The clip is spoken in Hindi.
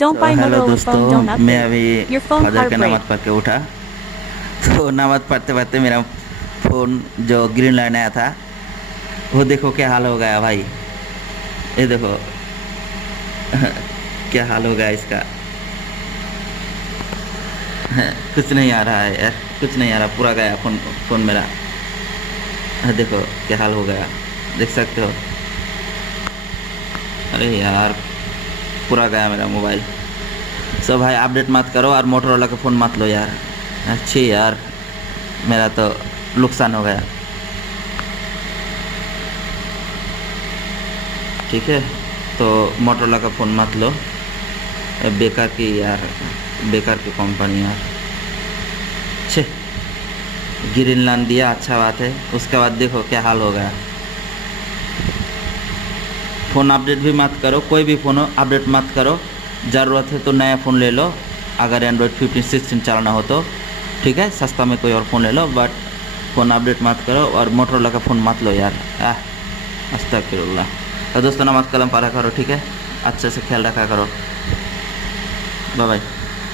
Don't तो buy hello Motorola phone, don't दोस्तों, मैं update. अभी Your phone फजर car के break. नमाज़ पढ़ के उठा। तो नमाज़ पढ़ते पढ़ते मेरा फ़ोन जो ग्रीन लाइन आया था वो देखो क्या हाल हो गया भाई। ये देखो क्या हाल हो गया इसका। कुछ नहीं आ रहा है यार, कुछ नहीं आ रहा, पूरा गया फ़ोन फ़ोन मेरा। देखो क्या हाल हो गया, देख सकते हो। अरे यार पूरा गया मेरा मोबाइल। सो भाई अपडेट मत करो और मोटरोला का फ़ोन मत लो यार। अच्छी यार, मेरा तो नुकसान हो गया। ठीक है, तो मोटरोला का फ़ोन मत लो, बेकार की यार, बेकार की कंपनी यार। छे, ग्रीन लाइन दिया अच्छा बात है, उसके बाद देखो क्या हाल हो गया। फ़ोन अपडेट भी मत करो, कोई भी फ़ोन हो अपडेट मत करो। ज़रूरत है तो नया फ़ोन ले लो, अगर एंड्रॉयड 15 16 चलाना हो तो। ठीक है, सस्ता में कोई और फ़ोन ले लो, बट फ़ोन अपडेट मत करो और मोटरोला का फ़ोन मत लो यार। अस्तगफिरुल्लाह। तो दोस्तों नमाज़ कलम पढ़ा करो, ठीक है, अच्छे से ख्याल रखा करो। Bye bye.